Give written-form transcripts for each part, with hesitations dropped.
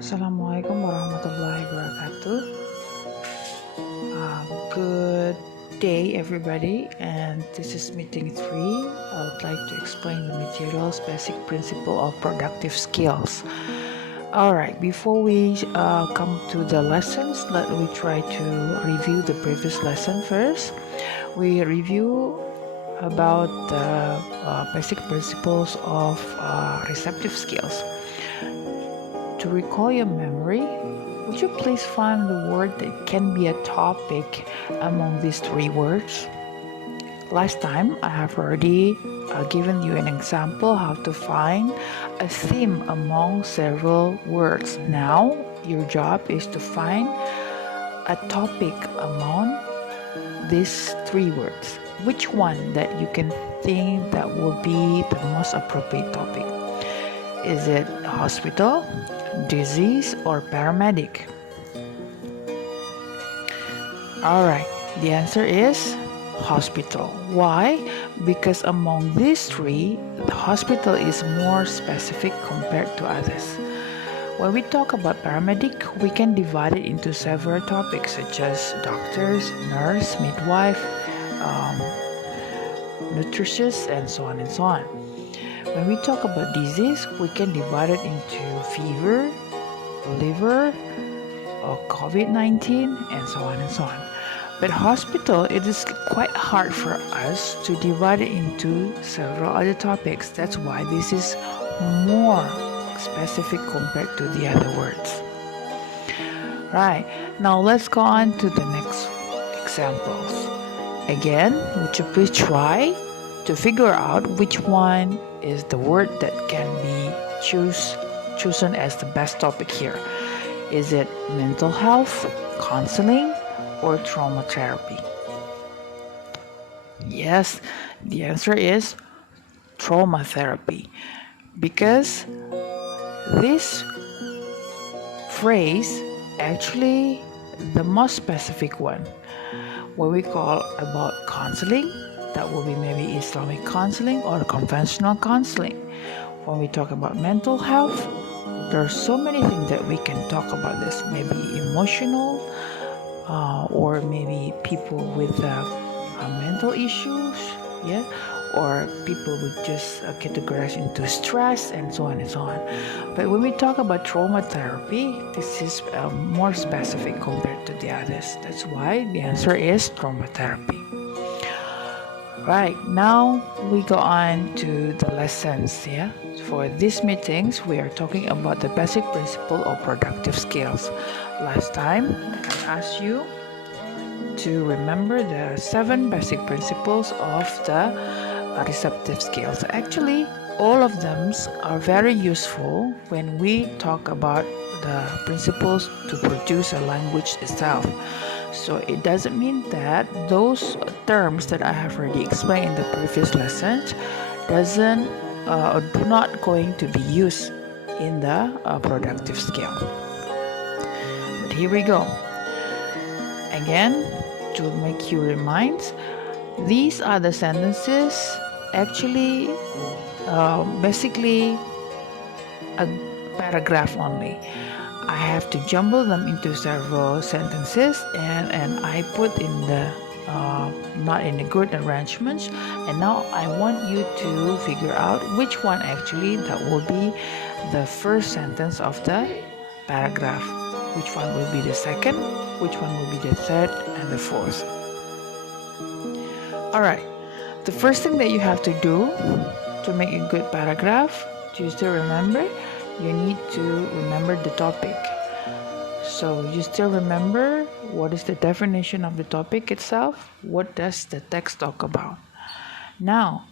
Assalamualaikum warahmatullahi wabarakatuh. Good day, everybody, and this is meeting 3. I would like to explain the materials basic principle of productive skills. All right, before we come to the lessons, let me try to review the previous lesson first. We review about the basic principles of receptive skills. To recall your memory, would you please find the word that can be a topic among these 3 words? Last time I have already given you an example how to find a theme among several words. Now your job is to find a topic among these 3 words. Which one that you can think that will be the most appropriate topic? Is it hospital, disease, or paramedic? Alright, the answer is hospital. Why? Because among these 3, the hospital is more specific compared to others. When we talk about paramedic, we can divide it into several topics such as doctors, nurse, midwife, nutritious, and so on and so on. When we talk about disease, we can divide it into fever, liver, or COVID-19, and so on and so on. But hospital, it is quite hard for us to divide it into several other topics. That's why this is more specific compared to the other words. Right, now let's go on to the next examples. Again, would you please try to figure out which one is the word that can be chosen as the best topic here. Is it mental health, counseling, or trauma therapy? Yes, the answer is trauma therapy, because this phrase actually the most specific one. When we call about counseling, that will be maybe Islamic counseling or conventional counseling. When we talk about mental health, there are so many things that we can talk about this. Maybe emotional, or maybe people with mental issues, yeah, or people would just categorize into stress and so on and so on. But when we talk about trauma therapy, this is more specific compared to the others. That's why the answer is trauma therapy. Right, now we go on to the lessons. Yeah, for these meetings we are talking about the basic principle of productive skills. Last time I asked you to remember the 7 basic principles of the receptive skills. Actually, all of them are very useful when we talk about the principles to produce a language itself. So it doesn't mean that those terms that I have already explained in the previous lessons doesn't or do not going to be used in the productive skill. But here we go. Again, to make you remind, these are the sentences actually basically a paragraph only. I have to jumble them into several sentences, and I put in the not in a good arrangements. And now I want you to figure out which one actually that will be the first sentence of the paragraph, which one will be the second, which one will be the third, and the fourth. All right, the first thing that you have to do to make a good paragraph, do you still remember? You need to remember the topic. So you still remember what is the definition of the topic itself? What does the text talk about? Now,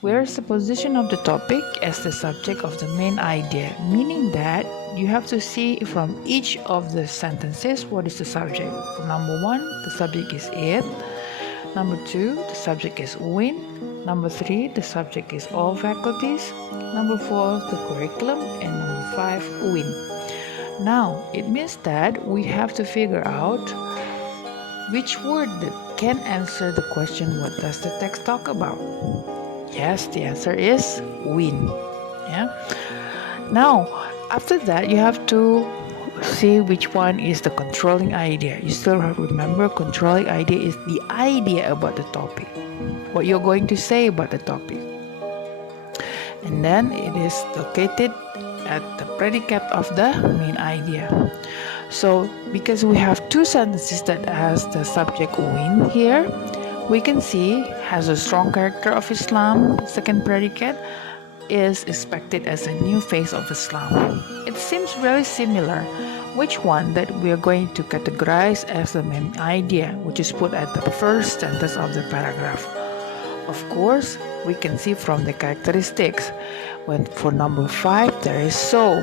where is the position of the topic as the subject of the main idea? Meaning that you have to see from each of the sentences what is the subject. Number 1, the subject is it. Number 2, the subject is win. Number 3, the subject is all faculties. Number 4, the curriculum. And number 5, win. Now, it means that we have to figure out which word that can answer the question, what does the text talk about? Yes, the answer is win. Yeah. Now, After that, you have to see which one is the controlling idea. You still have to remember controlling idea is the idea about the topic, what you're going to say about the topic. And then it is located at the predicate of the main idea. So because we have two sentences that has the subject win here, we can see has a strong character of Islam. Second predicate is expected as a new face of Islam. It seems very similar. Which one that we are going to categorize as the main idea, which is put at the first sentence of the paragraph? Of course, we can see from the characteristics. When for number 5 there is so.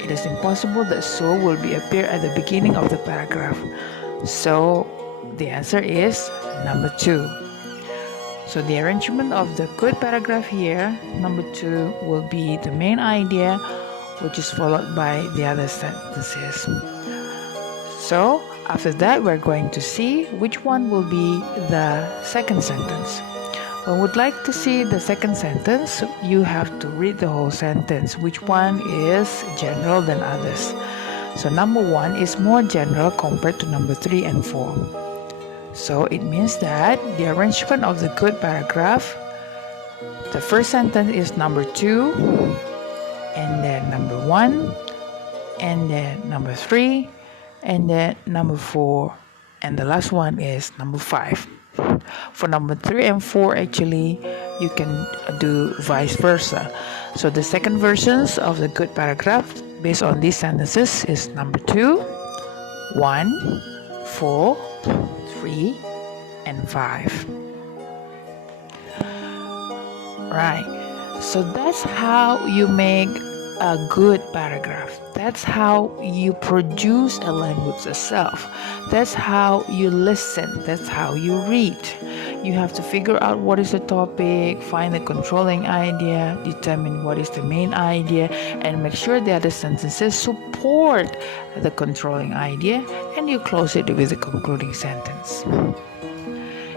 It is impossible that so will be appear at the beginning of the paragraph. So the answer is number 2. So the arrangement of the good paragraph here, number 2 will be the main idea, which is followed by the other sentences. So after that, we're going to see which one will be the second sentence. When would like to see the second sentence, you have to read the whole sentence. Which one is general than others? So number 1 is more general compared to number 3 and 4. So it means that the arrangement of the good paragraph, the first sentence is number 2, and then number 1, and then number 3, and then number 4, and the last one is number 5. For number 3 and 4, actually, you can do vice versa. So the second versions of the good paragraph based on these sentences is number 2, 1, 4, 3, and 5. Right. So that's how you make a good paragraph. That's how you produce a language itself. That's how you listen. That's how you read. You have to figure out what is the topic, find the controlling idea, determine what is the main idea, and make sure the other sentences support the controlling idea, and you close it with a concluding sentence.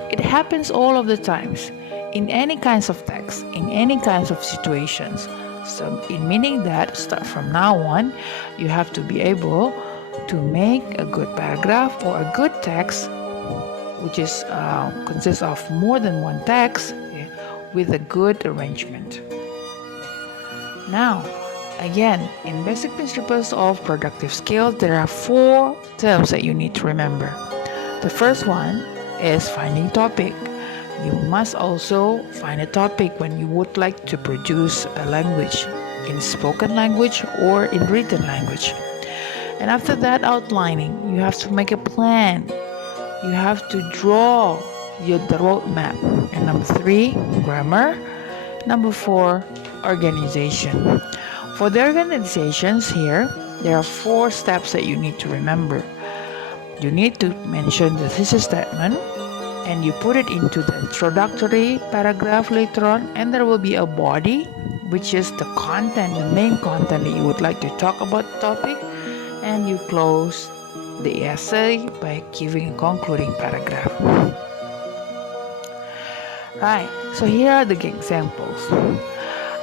It happens all of the times in any kinds of text, in any kinds of situations. So it meaning that start from now on, you have to be able to make a good paragraph or a good text, which is consists of more than one text with a good arrangement. Now, again, in basic principles of productive skills, there are 4 terms that you need to remember. The first one is finding topic. You must also find a topic when you would like to produce a language, in spoken language or in written language. And after that, outlining. You have to make a plan. You have to draw the roadmap. And number 3, grammar. Number 4, organization. For the organizations here, there are 4 steps that you need to remember. You need to mention the thesis statement, and you put it into the introductory paragraph later on, and there will be a body, which is the content, the main content that you would like to talk about the topic, and you close the essay by giving a concluding paragraph. Right, so here are the examples.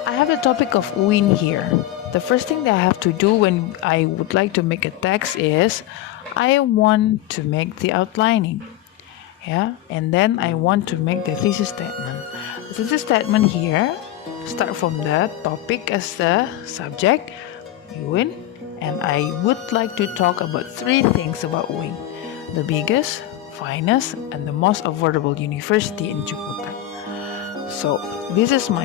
I have the topic of win here. The first thing that I have to do when I would like to make a text is I want to make the outlining. And then I want to make the thesis statement. The thesis statement here start from the topic as the subject, Win, and I would like to talk about 3 things about Win: the biggest, finest, and the most affordable university in Jakarta. So this is my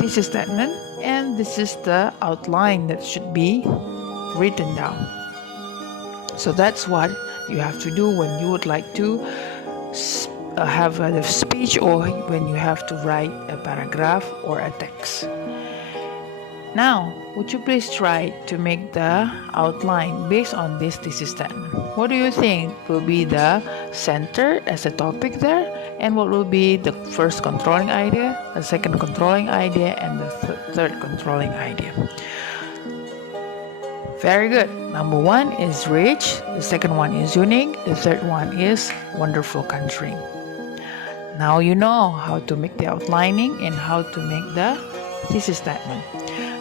thesis statement, and this is the outline that should be written down. So that's what you have to do when you would like to have a speech or when you have to write a paragraph or a text. Now, would you please try to make the outline based on this thesis statement? What do you think will be the center as a topic there? And what will be the first controlling idea, the second controlling idea, and the third controlling idea? Very good. Number 1 is rich. The second one is unique. The third one is wonderful country. Now you know how to make the outlining and how to make the thesis statement.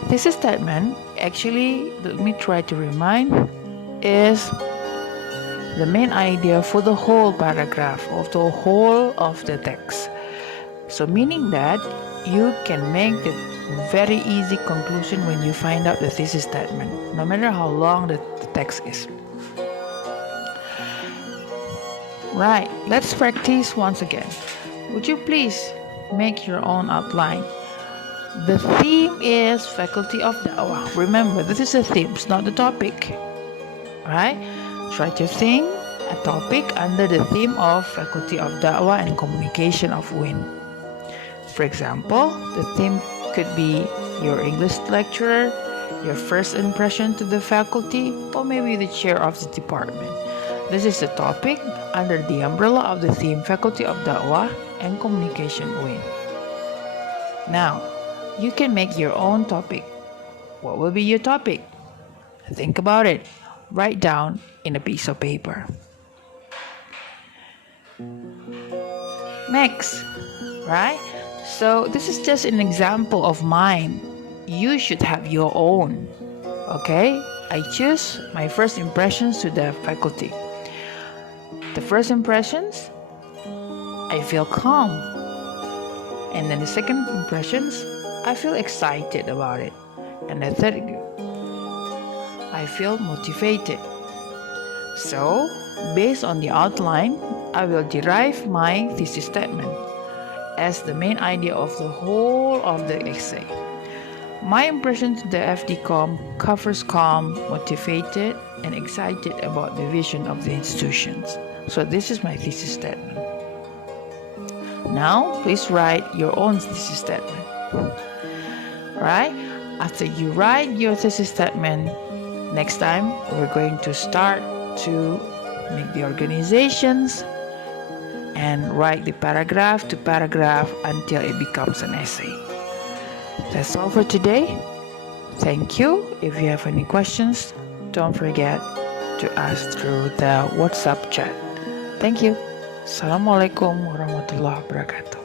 Thesis statement actually, let me try to remind, is the main idea for the whole paragraph of the whole of the text. So meaning that you can make the very easy conclusion when you find out the thesis statement, no matter how long the text is. Right, let's practice once again. Would you please make your own outline? The theme is Faculty of Da'wah. Remember, this is a theme, it's not the topic. Right? Try to think a topic under the theme of Faculty of Da'wah and Communication of UIN. For example, the theme could be your English lecturer, your first impression to the faculty, or maybe the chair of the department. This is the topic under the umbrella of the theme Faculty of Da'wah and Communication UIN. Now, you can make your own topic. What will be your topic? Think about it. Write down in a piece of paper. Next, right? So this is just an example of mine. You should have your own. Okay? I choose my first impressions to the faculty. The first impressions, I feel calm. And then the second impressions, I feel excited about it. And the third, I feel motivated. So, based on the outline, I will derive my thesis statement as the main idea of the whole of the essay. My impression to the FDCOM covers calm, motivated, and excited about the vision of the institutions. So this is my thesis statement. Now, please write your own thesis statement. Right? After you write your thesis statement, next time we're going to start to make the organizations and write the paragraph to paragraph until it becomes an essay. That's all for today. Thank you. If you have any questions, don't forget to ask through the WhatsApp chat. Thank you. Assalamualaikum warahmatullahi wabarakatuh.